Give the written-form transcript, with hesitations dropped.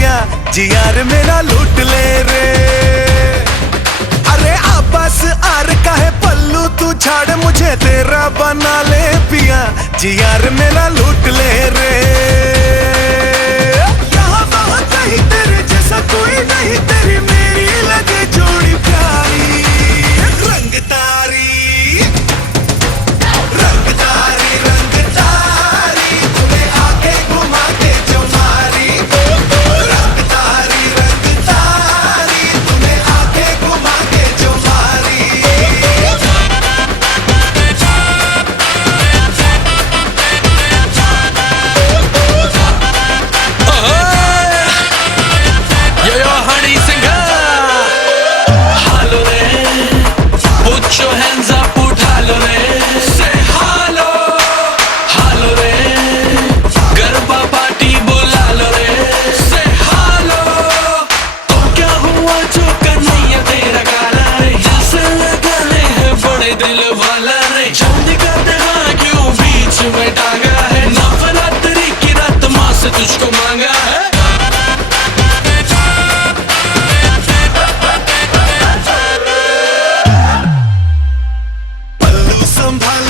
पिया जी यार मेरा लूट ले रे। अरे आपस आर का है पल्लू तू झाड़ मुझे तेरा बना ले पिया जी यार मेरा लूट ले रे। यहाँ वहाँ कहीं तेरे जैसा कोई नहीं तेरी मेरी लगे जोड़ी प्यारी। रंगदारी रंगदारी रंगदारी तूने आके घुमा के जो मारी। रंगदारी रंगदारी तूने आके घुमा के जो मारी। Yo, honey singer, hello re, put your hands up, उठा लो रे, say hello, hello रे, गरबा पार्टी बुला लो रे, say hello, तो क्या हुआ जो कन्हैया तेरा गाना रे, जैसे लगा ले है बड़े दिल वाला रे, जल्दी कर दे हाँ क्यों बीच में टांगा है, नवरात्रि की रात माँ से तुझको मांगा है। पल्लू संभाल